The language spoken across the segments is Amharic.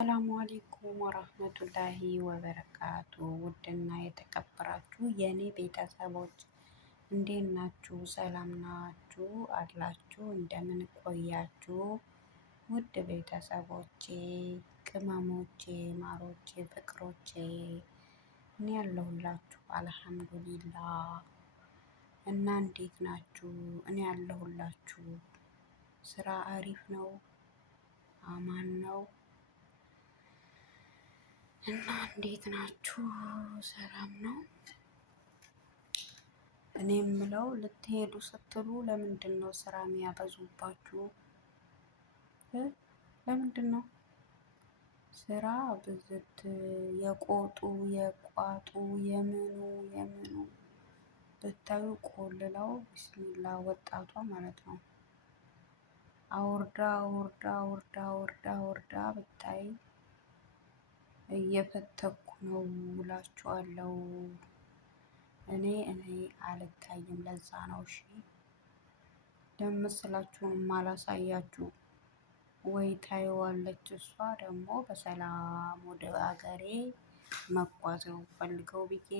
ሰላሙ አሌይኩም ወራህመቱላሂ ወበረካቱ። ውድና የተከበራችሁ የእኔ ቤተሰቦች እንዴት ናችሁ? ሰላም ናችሁ አላችሁ? እንደምን ቆያችሁ? ውድ ቤተሰቦቼ፣ ቅመሞቼ፣ ማሮቼ፣ ፍቅሮቼ እኔ ያለሁላችሁ አልሐምዱሊላ። እና እንዴት ናችሁ? እኔ ያለሁላችሁ። ስራ አሪፍ ነው? አማን ነው? እና እንዴት ናችሁ? ሰላም ነው? እኔ የምለው ልትሄዱ ስትሉ ለምንድን ነው ስራ የሚያበዙባችሁ? ለምንድን ነው ስራ ብዝት? የቆጡ የቋጡ የምኑ ብታዩ ቆልለው ቢስሚላ ወጣቷ ማለት ነው አውርዳ አውርዳ አውርዳ አውርዳ አውርዳ ብታይ እየፈተኩ ነው እላችኋለሁ። እኔ አልታይም፣ ለዛ ነው እሺ ለምስላችሁም አላሳያችሁ። ወይ ታየዋለች እሷ ደግሞ በሰላም ወደ ሀገሬ መጓዝ ነው ፈልገው ብዬ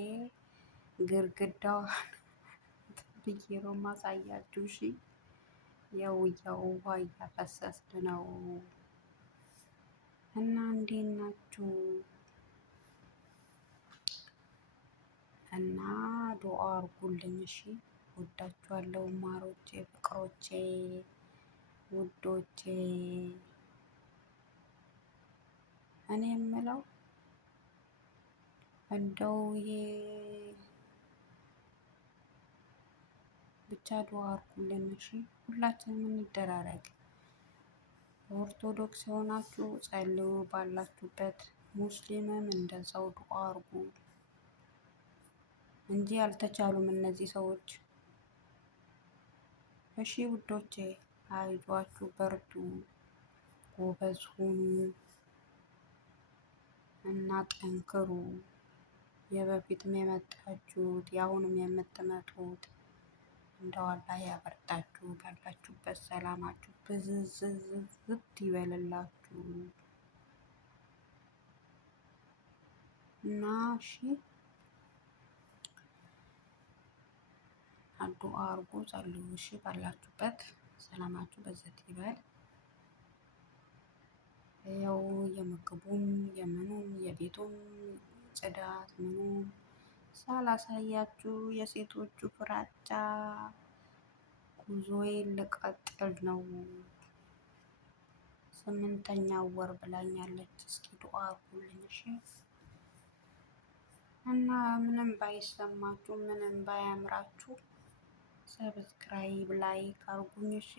ግርግዳዋን ብዬ ነው ማሳያችሁ። እሺ ያው ውሃ እያፈሰስን ነው። እና እንዴት ናችሁ? እና ዱአ አርጉልኝ እሺ። ወዳችኋለሁ ማሮቼ፣ ፍቅሮቼ፣ ውዶቼ። እኔ የምለው እንደው ይሄ ብቻ ዱአ አርጉልን እሺ። ሁላችንም እንደራረግ። ኦርቶዶክስ የሆናችሁ ጸልዩ ባላችሁበት፣ ሙስሊምም እንደዛው ዱአ አርጉ እንጂ አልተቻሉም እነዚህ ሰዎች። እሺ ውዶቼ፣ አይዟችሁ፣ በርቱ፣ ጎበዝ ሁኑ እና ጠንክሩ። የበፊትም የመጣችሁት የአሁንም የምትመጡት እንደው አላህ ያበርታችሁ። ባላችሁበት ሰላማችሁ ብዝዝዝት ይበልላችሁ እና እሺ ዱአ አርጉ፣ ጸልዩ እሺ። ባላችሁበት ሰላማችሁ በዘት ይበል። ያው የምግቡም የምኑም የቤቱም ጽዳት ምኑም ሳላሳያችሁ የሴቶቹ ፍራቻ ጉዞዬን ልቀጥል ነው። 8ኛው ወር ብላኛለች። እስኪ ዱአ አርጉልኝ እሺ። እና ምንም ባይሰማችሁ ምንም ባያምራችሁ ሰብስክራይብ ላይክ አርጉኝ እሺ።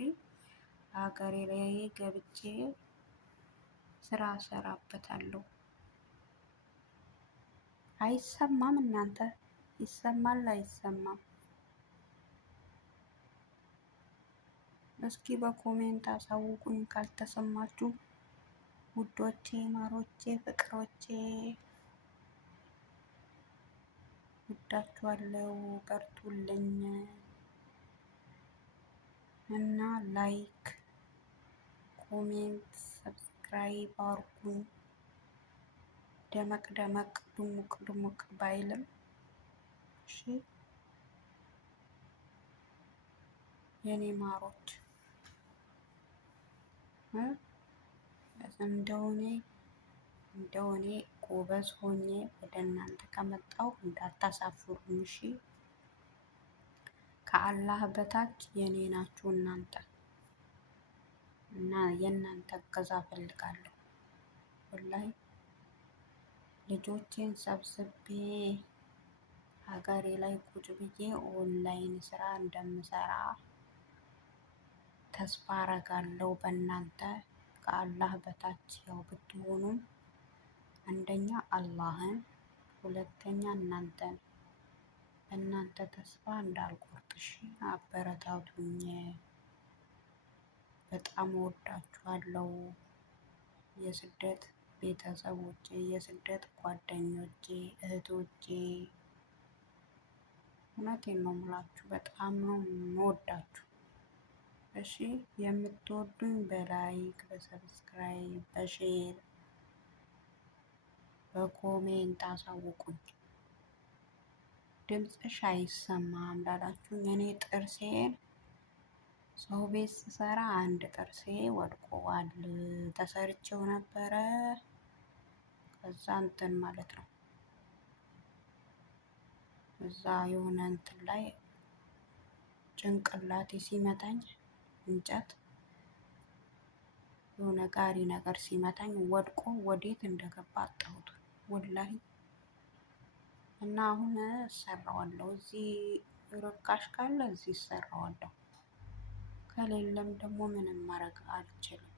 ሀገሬ ላይ ገብቼ ስራ እሰራበታለሁ። አይሰማም? እናንተ ይሰማል አይሰማም? እስኪ በኮሜንት አሳውቁኝ ካልተሰማችሁ ውዶቼ፣ ማሮቼ፣ ፍቅሮቼ። ወዳችኋለሁ፣ በርቱልኝ እና ላይክ፣ ኮሜንት፣ ሰብስክራይብ አርጉኝ። ደመቅ ደመቅ ድሙቅ ድሙቅ ባይልም እሺ የኔ ማሮች። እንደው እኔ ጎበዝ ሆኜ ወደ እናንተ ከመጣሁ እንዳታሳፍሩኝ እሺ። ከአላህ በታች የኔ ናችሁ እናንተ እና የእናንተ እገዛ እፈልጋለሁ። ወላሂ ልጆቼን ሰብስቤ ሀገሬ ላይ ቁጭ ብዬ ኦንላይን ስራ እንደምሰራ ተስፋ አረጋለሁ በእናንተ። ከአላህ በታች ያው ብትሆኑም አንደኛ አላህን፣ ሁለተኛ እናንተን። እናንተ ተስፋ እንዳልቆርጥ እሺ። አበረታቱኝ። በጣም እወዳችኋለሁ የስደት ቤተሰቦቼ፣ የስደት ጓደኞቼ፣ እህቶቼ። እውነቴን ነው የምላችሁ፣ በጣም ነው የምወዳችሁ። እሺ የምትወዱኝ በላይክ በሰብስክራይብ በሼር በኮሜንት አሳውቁኝ። ድምፅሽ አይሰማም ላላችሁኝ እኔ ጥርሴን ሰው ቤት ስሰራ አንድ ጥርሴ ወድቆዋል። ተሰርቼው ነበረ። ከዛ እንትን ማለት ነው እዛ የሆነ እንትን ላይ ጭንቅላቴ ሲመታኝ እንጨት የሆነ ጋሪ ነገር ሲመታኝ ወድቆ ወዴት እንደገባ አጣሁት ወላሂ። እና አሁን እሰራዋለሁ። እዚህ ርካሽ ካለ እዚህ እሰራዋለሁ። ከሌለም ደግሞ ምንም ማድረግ አልችልም።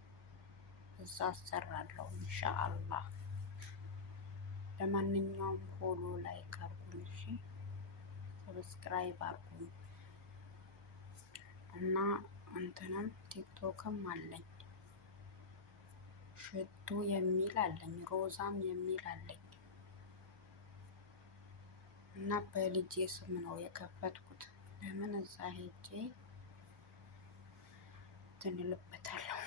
እዛ አሰራለሁ ኢንሻአላህ። ለማንኛውም ፎሎ ላይክ አድርጉኝ እሺ፣ ሰብስክራይብ አድርጉኝ እና እንትንም ቲክቶክም አለኝ። ሽቱ የሚል አለኝ፣ ሮዛም የሚል አለኝ እና በልጄ ስም ነው የከፈትኩት። ለምን እዛ ሄጄ እንትን እልበታለሁ፣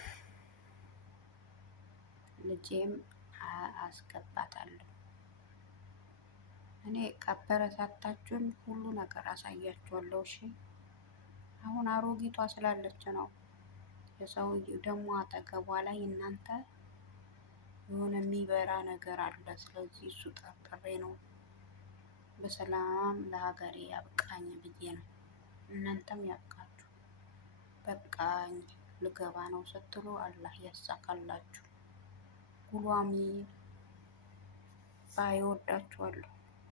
ልጄም አስገባታለሁ። እኔ ካበረታታችሁን ሁሉ ነገር አሳያችኋለሁ። እሺ አሁን አሮጊቷ ስላለች ነው። የሰውዬው ደግሞ አጠገቧ ላይ እናንተ የሆነ የሚበራ ነገር አለ። ስለዚህ እሱ ጠርጥሬ ነው በሰላም ለሀገሬ ያብቃኝ ብዬ ነው። እናንተም ያብቃችሁ። በቃኝ ልገባ ነው ስትሉ አላህ ያሳካላችሁ። ጉሏሚ ባይ ወዳችኋለሁ።